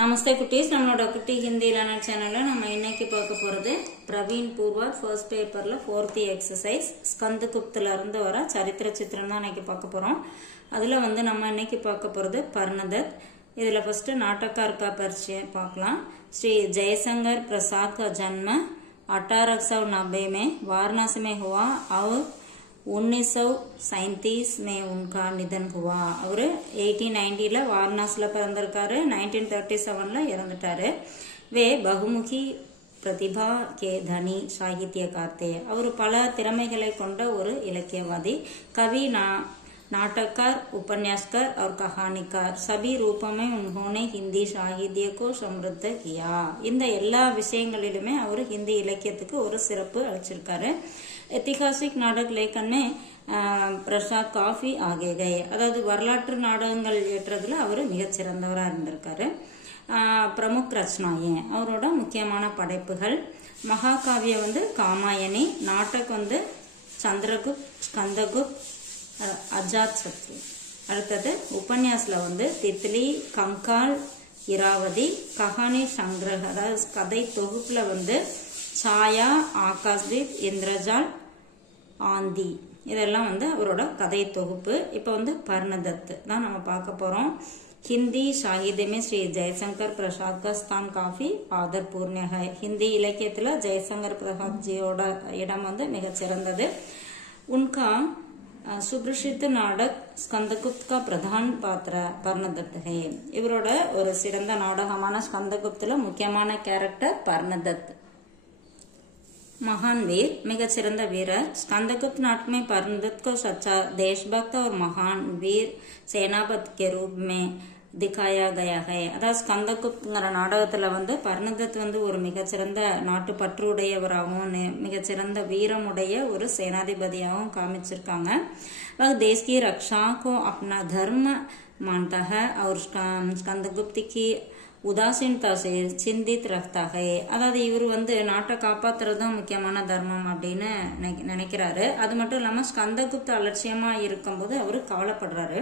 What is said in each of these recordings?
நமஸ்தே குட்டீஸ், நம்மளோட குட்டி ஹிந்தி லேர்னர் சேனல்ல நம்ம இன்னைக்கு பார்க்க போறது பிரவீன் பூர்வா ஃபர்ஸ்ட் பேப்பர்ல 4th எக்ஸசைஸ் ஸ்கந்தகுப்த்ல இருந்து வர சரித்திர சித்திரம் தான் இன்னைக்கு பார்க்க போறோம். அதுல நம்ம இன்னைக்கு பார்க்க போறது பர்ணதத். இதுல ஃபர்ஸ்ட் नाटककार का परिचय பார்க்கலாம். श्री जयशंकर प्रसाद का जन्म 1890 में वाराणसी में हुआ और 1937 में उनका निधन हुआ. அவரு 1890ல வாரணாசில பிறந்திருக்காரு. 1937ல இறந்துட்டாரு. वे बहुमुखी प्रतिभा के धनी साहित्यकार थे. அவர் பல திறமைகளை கொண்ட ஒரு இலக்கியவாதி. कवि, नाटककार, उपन्यासकार और कहानीकार सभी रूपों में उन्होंने हिंदी साहित्य को समृद्ध किया. இந்த எல்லா விஷயங்களிலுமே அவர் ஹிந்தி இலக்கியத்துக்கு ஒரு சிறப்பு அளிச்சிருக்காரு. ऐतिहासिक नाटक लेखन में प्रसाद काफी आगे गए. அதாவது வரலாற்று நாடகங்கள் ஏற்றதுல அவர் மிகச்சிறந்தவரா இருந்திருக்காரு. प्रमुख रचनाएं அவரோட முக்கியமான படைப்புகள் மகாகாவிய காமாயணி, நாடக் சந்திரகுப்த், ஸ்கந்தகுப்த், அஜாத் சத்ரு. அடுத்தது உபன்யாஸ்ல தித்லி, கங்கால், இராவதி, கஹானி சங்கிரக அதாவது கதை தொகுப்புல சாயா, ஆகாஷ்தீப், இந்திரஜால், ஆந்தி இதெல்லாம் அவரோட கதை தொகுப்பு. இப்ப பர்ணதத் தான் நம்ம பார்க்க போறோம். हिंदी साहित्य में श्री जयशंकर प्रसाद का स्थान काफी आदरपूर्ण है. हिंदी இலக்கியத்துல ஜெயசங்கர் பிரசாத் ஜியோட இடம் மிகச் சிறந்தது. उनका सुप्रसिद्ध नाटक स्कंदगुप्त का प्रधान पात्र பர்ணதத் है. இவரோட ஒரு சிறந்த நாடகமான ஸ்கந்தகுப்துல முக்கியமான கேரக்டர் பர்ணதத். महान वीर मिगचिरंद वीरर. स्कंदगुप्त नाटक में परणदत्त को सच्चा देशभक्त और महान वीर सेनापति के रूप में दिखाया गया है. அதாவது ஸ்கந்தகுப்த்ங்கிற நாடகத்துல பர்ணதத் ஒரு மிகச்சிறந்த நாட்டு பற்றுடையவராகவும் மிகச்சிறந்த வீரமுடைய ஒரு சேனாதிபதியாகவும் காமிச்சிருக்காங்க. वह देश की रक्षा को अपना धर्म मानता है और स्कंदगुप्त की உதாசீனதா சிந்தித் ரஹ்தா ஹை. அதாவது இவர் நாட்டை காப்பாத்துறதும் முக்கியமான தர்மம் அப்படின்னு நினைக்கிறாரு. அது மட்டும் இல்லாம ஸ்கந்தகுப்த அலட்சியமா இருக்கும்போது அவரு கவலைப்படுறாரு.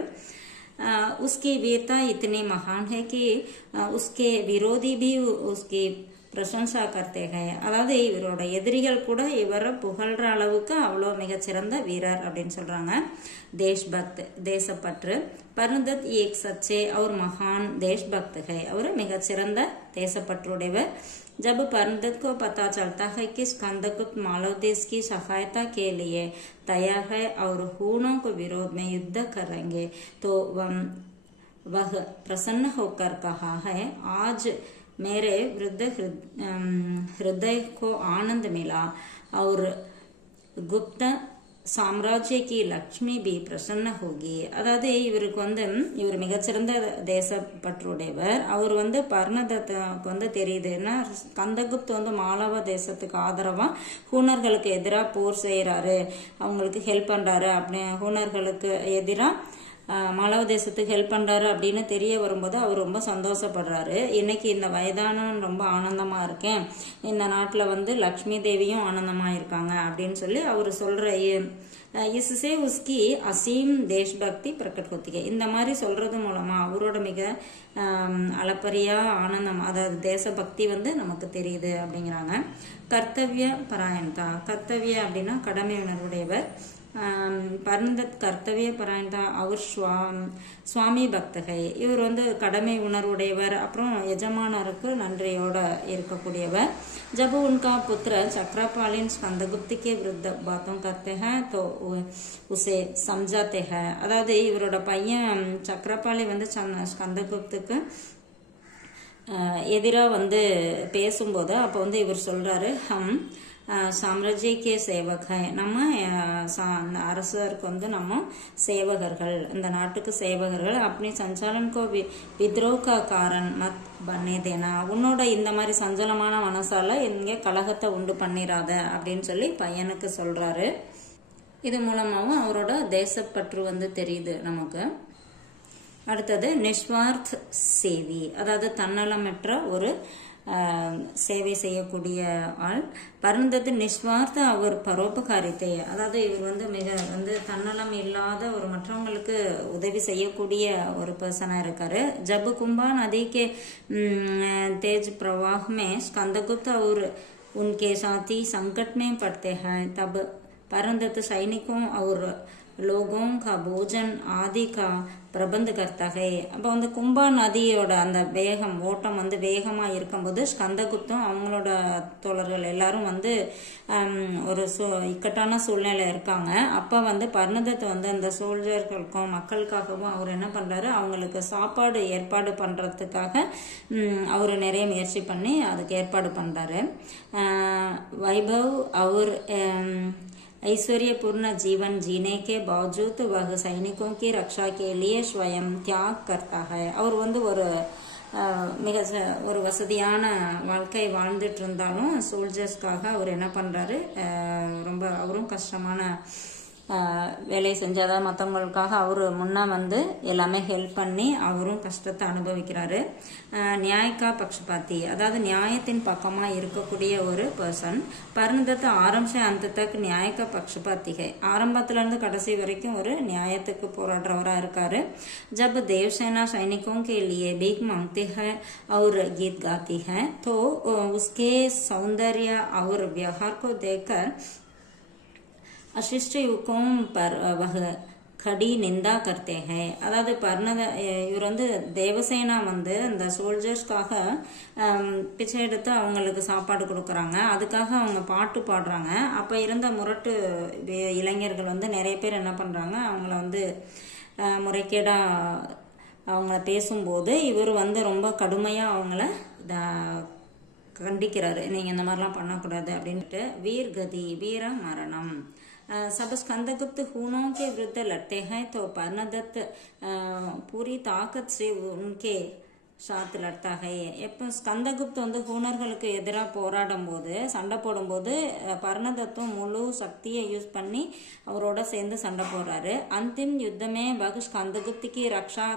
उसकी वीरता इतनी महान है कि उसके विरोधी भी उसकी பிரசன்சா கர்த்தே ஹை. அதாவது இவரோட எதிரிகள் கூட இவரை புகழ்ற அளவுக்கு அவ்வளோ மிகச்சிறந்த வீரர் அப்படின்னு சொல்றாங்க. தேஷ்பக்த் தேசப்பற்று. பர்ணதத் ஏக் சச்சே और महान देशभक्त है. அவர் மிகச்சிறந்த தேசப்பற்றுடையவர். जब परणदत्त को पता चलता है कि स्कंदगुप्त मालव देश की सहायता के लिए तैयार है और हूणों को विरोध में युद्ध करेंगे तो वह प्रसन्न होकर कहा है, आज मेरे वृद्ध हृदय को आनंद मिला और गुप्त சாம்ராஜ்ய கி லட்சுமி பி பிரசன்ன ஹோகி. அதாவது இவருக்கு இவர் மிகச்சிறந்த தேசப்பற்றுடையவர். அவர் பர்ணதத்துக்கு தெரியுதுன்னா ஸ்கந்தகுப்த் மாலவ தேசத்துக்கு ஆதரவா ஹூனர்களுக்கு எதிராக போர் செய்யறாரு, அவங்களுக்கு ஹெல்ப் பண்றாரு. அப்படி ஹூனர்களுக்கு எதிராக மாலவ தேசத்துக்கு ஹெல்ப் பண்றாரு அப்படின்னு தெரிய வரும்போது அவர் ரொம்ப சந்தோஷப்படுறாரு. இன்னைக்கு இந்த வயதான ரொம்ப ஆனந்தமா இருக்கேன், இந்த நாட்டுல லக்ஷ்மி தேவியும் ஆனந்தமா இருக்காங்க அப்படின்னு சொல்லி அவர் சொல்ற इससे उसकी असीम देशभक्ति प्रकट होती है. இந்த மாதிரி சொல்றது மூலமா அவரோட மிக அளப்பரியா ஆனந்தம் அதாவது தேசபக்தி நமக்கு தெரியுது அப்படிங்கிறாங்க. கர்த்தவிய பராயணதா. கர்த்தவிய அப்படின்னா கடமை உணர்வுடையவர். பர்ணதத் கர்த்தவிய பராயணதா அவர் சுவாமி பக்தகை. இவர் கடமை உணர்வுடையவர், அப்புறம் எஜமானருக்கு நன்றியோட இருக்கக்கூடியவர். जब उनका पुत्र चक्रपाली स्कंदगुप्त के विरुद्ध बातों करते हैं तो उसे समझाते हैं. அதாவது இவரோட பையன் சக்கரபாலி ஸ்கந்தகுப்துக்கு எதிரா பேசும்போது அப்ப இவர் சொல்றாரு, ஹம் சாம்ராஜ்ய கே சேவக் ஹை. நம்ம அரசருக்கு நம்ம சேவகர்கள், இந்த நாட்டுக்கு சேவகர்கள். அப்படி சஞ்சாலன் கோ வித்ரோக காரன் மத் பண்ணே தேனா. உன்னோட இந்த மாதிரி சஞ்சலமான மனசால இங்க கலகத்தை உண்டு பண்ணிராத அப்படின்னு சொல்லி பையனுக்கு சொல்றாரு. இது மூலமாவும் அவரோட தேசப்பற்று தெரியுது நமக்கு. அடுத்தது நிஸ்வார்த் சேவி, அதாவது தன்னலமற்ற ஒரு சேவை செய்யக்கூடிய ஆள். பரந்தத் நிஸ்வார்த்த அவர் பரோபகாரித்தை, அதாவது இவர் மிக தன்னலம் இல்லாத ஒரு மற்றவங்களுக்கு உதவி செய்யக்கூடிய ஒரு பர்சனா இருக்காரு. ஜப் கும்பா நதிக்கு तेज प्रवाह में स्कंदगुप्त और उनके साथी संकट में पड़ते हैं, तब परंदत्त सैनिकों और लोगों का भोजन आदि का பிரபந்த் கர்த்தகை. அப்போ கும்பா நதியோட அந்த வேகம் ஓட்டம் வேகமா இருக்கும்போது ஸ்கந்தகுப்தும் அவங்களோட தோழர்கள் எல்லாரும் ஒரு இக்கட்டான சூழ்நிலை இருக்காங்க. அப்ப பர்ணதத் அந்த சோல்ஜர்களுக்கும் மக்களுக்காகவும் அவர் என்ன பண்றாரு, அவங்களுக்கு சாப்பாடு ஏற்பாடு பண்றதுக்காக அவரு நிறைய முயற்சி பண்ணி அதுக்கு ஏற்பாடு பண்றாரு. வைபவ் அவர் ऐश्वर्यपूर्ण जीवन जीने के बावजूद वह सैनिकों की रक्षा के लिए स्वयं त्याग करता है. அவர் ஒரு மிக ஒரு வசதியான வாழ்க்கை வாழ்ந்துட்டு இருந்தாலும் சோல்ஜர்ஸ்க்காக அவர் என்ன பண்றாரு, ரொம்ப அவரும் கஷ்டமான வேலையை செஞ்சாதான் மற்றவங்களுக்காக அவரு முன்ன எல்லாமே ஹெல்ப் பண்ணி அவரும் கஷ்டத்தை அனுபவிக்கிறாரு. நியாயக்கா பக்ஷபாத்தி, அதாவது நியாயத்தின் பக்கமா இருக்கக்கூடிய ஒரு பர்சன். பர்ணதத் ஆரம்பிச்ச அந்த தக் நியாயக்கா பக்ஷபாத்திகை, ஆரம்பத்துல இருந்து கடைசி வரைக்கும் ஒரு நியாயத்துக்கு போராடுறவரா இருக்காரு. ஜப் தேவ்சேனா सैनिकों के लिए भीख मांगते हैं और गीत गाती है तो उसके सौंदर्य और व्यवहार को देखकर अशिष्ट युवकों पर वह खड़ी निंदा करते हैं. அதாவது இவர் தேவசேனா அந்த சோல்ஜர்ஸ்க்காக பிச்சை எடுத்து அவங்களுக்கு சாப்பாடு கொடுக்கறாங்க, அதுக்காக அவங்க பாட்டு பாடுறாங்க. அப்ப இருந்த முரட்டு இளைஞர்கள் நிறைய பேர் என்ன பண்றாங்க, அவங்கள முறைகேடா அவங்கள பேசும்போது இவர் ரொம்ப கடுமையா அவங்கள கண்டிக்கிறாரு, நீங்க இந்த மாதிரிலாம் பண்ணக்கூடாது அப்படின்ட்டு. வீர்கதி வீர மரணம். सब स्कंदगुप्त हूणों के विरुद्ध लड़ते हैं तो परनदत्त पूरी ताकत से उनके साथ लड़ता है. எப்ப ஸ்கந்தகுப்த் ஹூணர்களுக்கு எதிராக போராடும் போது சண்டை போடும்போது பர்ணதத்தும் முழு சக்தியை யூஸ் பண்ணி அவரோட சேர்ந்து சண்டை போடுறாரு. अंतिम युद्ध में वह स्कंदगुप्त की रक्षा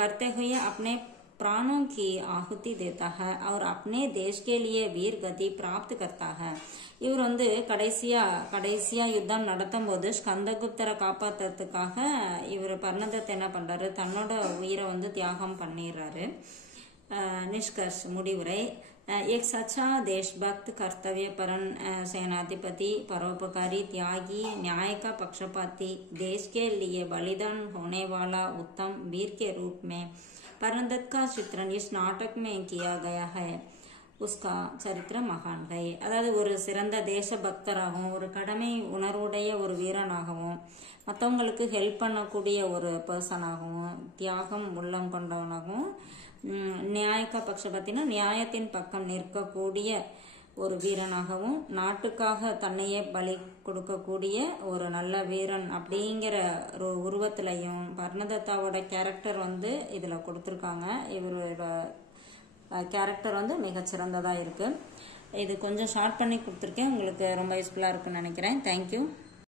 करते हुए अपने प्राणों की आहुति देता है और अपने देश के लिए वीर गति प्राप्त करता है. இவர் கடைசியா யுத்தம் நடத்தும் போது ஸ்கந்தகுப்தரை காப்பாத்துறதுக்காக இவர் பர்ணதத் என்ன பண்றாரு, தன்னோட உயிரை தியாகம் பண்ணிடுறாரு. நிஷ்கர்ஷ் முடிவுரை. एक सच्चा देशभक्त कर्तव्यपरन सेनाधिपति परोपकारी त्यागी न्याय का पक्षपाती देश के लिए बलिदान होने वाला उत्तम वीर के रूप में परनदत्त का चित्रण इस नाटक में किया गया है. उसका சரித்திர மகான் है. அதாவது ஒரு சிறந்த தேச பக்தராகவும் ஒரு கடமை உணர்வுடைய ஒரு வீரனாகவும் மற்றவங்களுக்கு ஹெல்ப் பண்ணக்கூடிய ஒரு பர்சனாகவும் தியாகம் உள்ளம் கொண்டவனாகவும் நியாயக்கா பட்சபாத்தினா நியாயத்தின் பக்கம் நிற்கக்கூடிய ஒரு வீரனாகவும் நாட்டுக்காக தன்னையே பலி கொடுக்கக்கூடிய ஒரு நல்ல வீரன் அப்படிங்கிற ஒரு உருவத்திலையும் பர்ணதத்தாவோட கேரக்டர் இதுல கொடுத்துருக்காங்க. இவரோட கேரக்டர் மிகச்சிறந்ததா இருக்கு. இது கொஞ்சம் ஷார்ட் பண்ணி கொடுத்துருக்கேன், உங்களுக்கு ரொம்ப யூஸ்ஃபுல்லா இருக்குன்னு நினைக்கிறேன். தேங்க்யூ.